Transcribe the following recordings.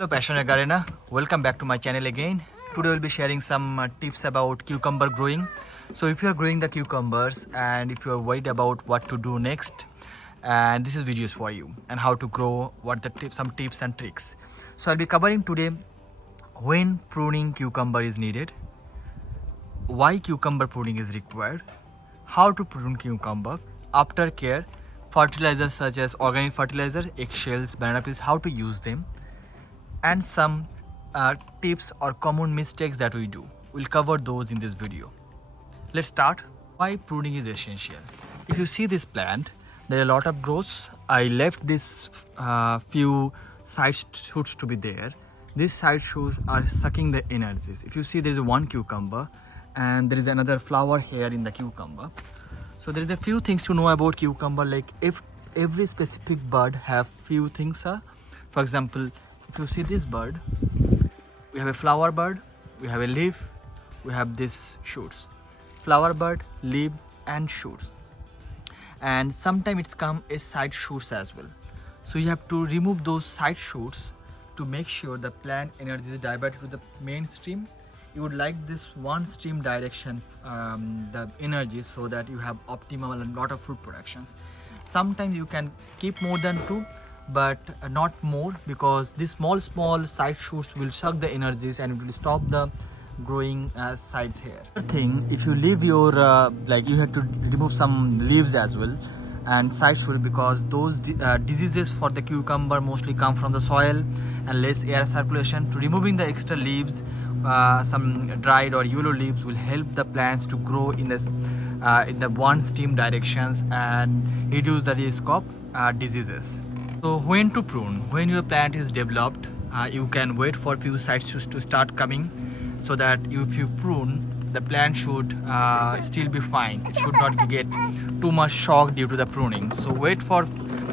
Hello passionate gardener, welcome back to my channel again. Today we'll be sharing some tips about cucumber growing. So if you are growing the cucumbers and if you are worried about what to do next, and this is videos for you and how to grow, what the tips, some tips and tricks. So I'll be covering today when pruning cucumber is needed, why cucumber pruning is required, how to prune cucumber, after care, fertilizers such as organic fertilizer, eggshells, banana peels, how to use them, and some tips or common mistakes that we do. We'll cover those in this video. Let's start. Why pruning is essential. If you see this plant, there are a lot of growths. I left this few side shoots to be there. These side shoots are sucking the energies. If you see, there is one cucumber and there is another flower here in the cucumber. So there is a few things to know about cucumber, like if every specific bud have few things. For example, if you see this bird, we have a flower bud, we have a leaf, we have this shoots. Flower bud, leaf and shoots. And sometimes it's come as side shoots as well. So you have to remove those side shoots to make sure the plant energy is diverted to the main stream. You would like this one stream direction, the energy, so that you have optimal and lot of fruit productions. Sometimes you can keep more than two, but not more, because these small side shoots will suck the energies and it will stop the growing sides here. Other thing, if you leave your you have to remove some leaves as well and side shoots, because those diseases for the cucumber mostly come from the soil and less air circulation. To removing the extra leaves, some dried or yellow leaves will help the plants to grow in the one stream directions and reduce the risk of diseases. So when to prune? When your plant is developed, you can wait for a few side shoots to start coming, so that if you prune, the plant should still be fine. It should not get too much shock due to the pruning. So wait for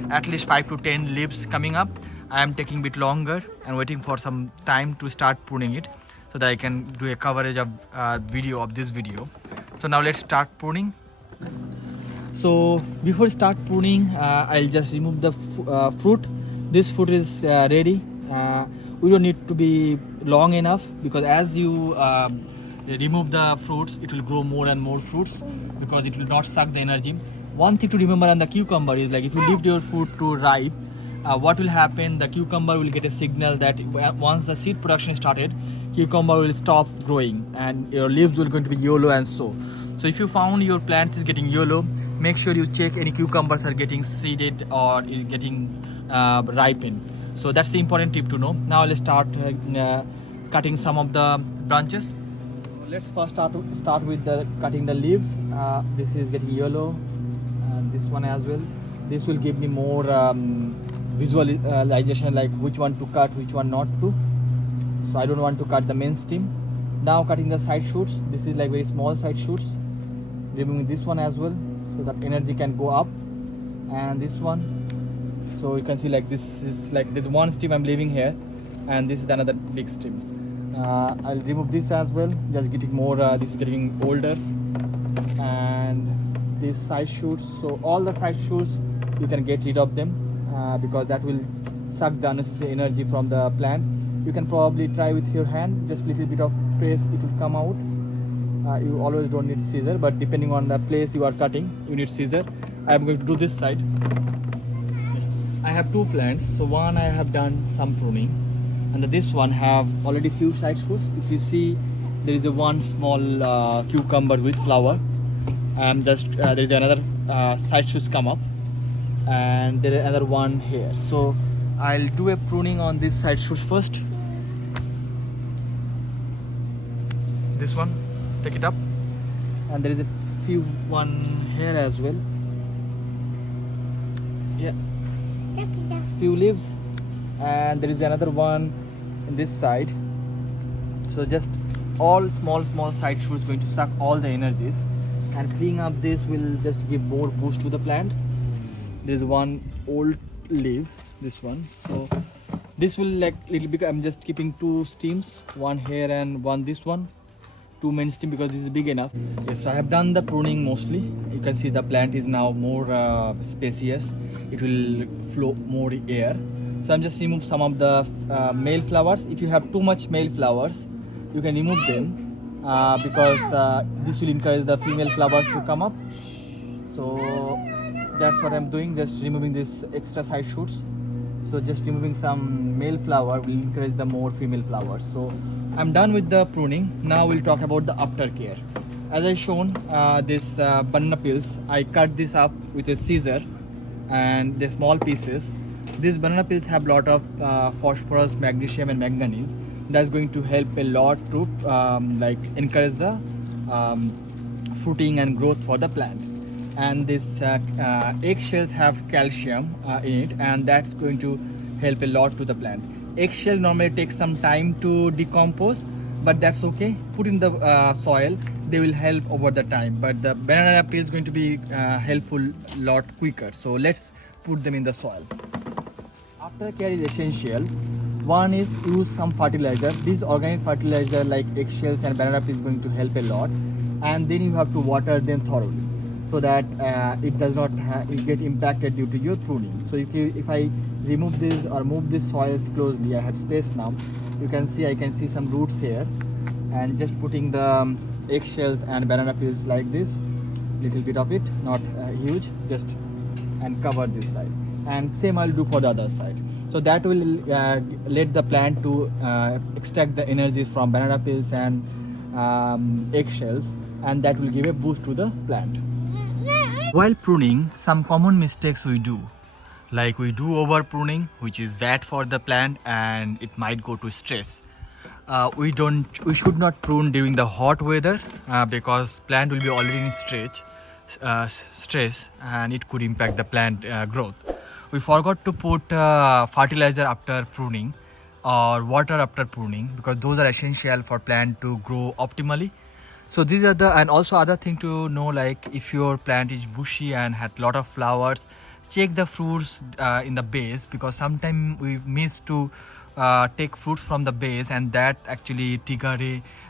at least 5 to 10 leaves coming up. I am taking a bit longer and waiting for some time to start pruning it, so that I can do a coverage of video of this video. So now let's start pruning. So before start pruning, I'll just remove the fruit. This fruit is ready. We don't need to be long enough, because as you remove the fruits, it will grow more and more fruits, because it will not suck the energy. One thing to remember on the cucumber is, like, if you leave your fruit to ripe, what will happen, the cucumber will get a signal that once the seed production started, cucumber will stop growing and your leaves will going to be yellow and so. So if you found your plant is getting yellow, make sure you check any cucumbers are getting seeded or is getting ripened. So that's the important tip to know. Now let's start cutting some of the branches. Let's first start with cutting the leaves. This is getting yellow, and this one as well. This will give me more visualization, like which one to cut, which one not to. So I don't want to cut the main stem. Now cutting the side shoots. This is like very small side shoots. Removing this one as well, so that energy can go up, and this one. So you can see, like, this is like this one stem I'm leaving here, and this is another big stem. I'll remove this as well, just getting more, this is getting older, and these side shoots. So all the side shoots you can get rid of them, because that will suck the unnecessary energy from the plant. You can probably try with your hand, just little bit of press, it will come out. You always don't need scissor, but depending on the place you are cutting, you need scissor. I am going to do this side. I have two plants, so one I have done some pruning, and this one have already few side shoots. If you see, there is a one small cucumber with flower, and just there is another side shoots come up, and there is another one here. So I'll do a pruning on this side shoots first. This one, take it up, and there is a few one here as well. Yeah, few leaves, and there is another one in this side. So just all small side shoots going to suck all the energies, and cleaning up this will just give more boost to the plant. There is one old leaf, this one. So this will, like, little bit, I'm just keeping two stems, one here and one this one. Two main stem, because this is big enough. Yes, so I have done the pruning mostly. You can see the plant is now more spacious. It will flow more air. So I'm just remove some of the male flowers. If you have too much male flowers, you can remove them because this will encourage the female flowers to come up. So that's what I'm doing, just removing this extra side shoots. So just removing some male flower will encourage the more female flowers. So I'm done with the pruning. Now we'll talk about the aftercare. As I shown this banana peels, I cut this up with a scissor and the small pieces. These banana peels have lot of phosphorus, magnesium and manganese. That's going to help a lot to like encourage the fruiting and growth for the plant. And this eggshells have calcium in it, and that's going to help a lot to the plant. Eggshell normally takes some time to decompose, but that's okay. Put in the soil, they will help over the time. But the banana peel is going to be helpful a lot quicker. So let's put them in the soil. Aftercare is essential. One is use some fertilizer. This organic fertilizer like eggshells and banana peel is going to help a lot. And then you have to water them thoroughly, so that it does not get impacted due to your pruning. So if I remove this or move this soil closely, I have space now. You can see I can see some roots here, and just putting the eggshells and banana peels like this, little bit of it, not huge, just and cover this side. And same I'll do for the other side. So that will let the plant to extract the energies from banana peels and eggshells, and that will give a boost to the plant. While pruning, some common mistakes we do, like we do over pruning, which is bad for the plant and it might go to stress. We should not prune during the hot weather because plant will be already in stress and it could impact the plant growth. We forgot to put fertilizer after pruning or water after pruning, because those are essential for plant to grow optimally. So these are the, and also other thing to know, like if your plant is bushy and had lot of flowers, check the fruits in the base, because sometimes we miss to take fruits from the base, and that actually trigger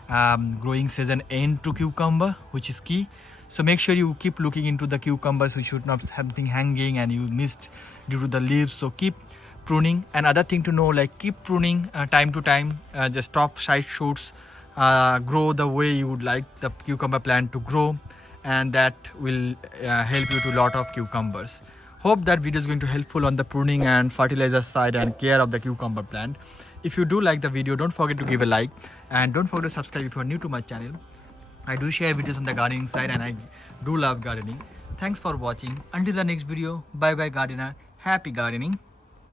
a growing season end to cucumber, which is key. So make sure you keep looking into the cucumbers. You should not have something hanging and you missed due to the leaves. So keep pruning. And other thing to know, like keep pruning time to time. Just top side shoots grow the way you would like the cucumber plant to grow, and that will help you to lot of cucumbers. Hope that video is going to helpful on the pruning and fertilizer side and care of the cucumber plant. If you do like the video, don't forget to give a like, and don't forget to subscribe if you are new to my channel. I do share videos on the gardening side and I do love gardening. Thanks for watching. Until the next video, bye bye gardener. Happy gardening.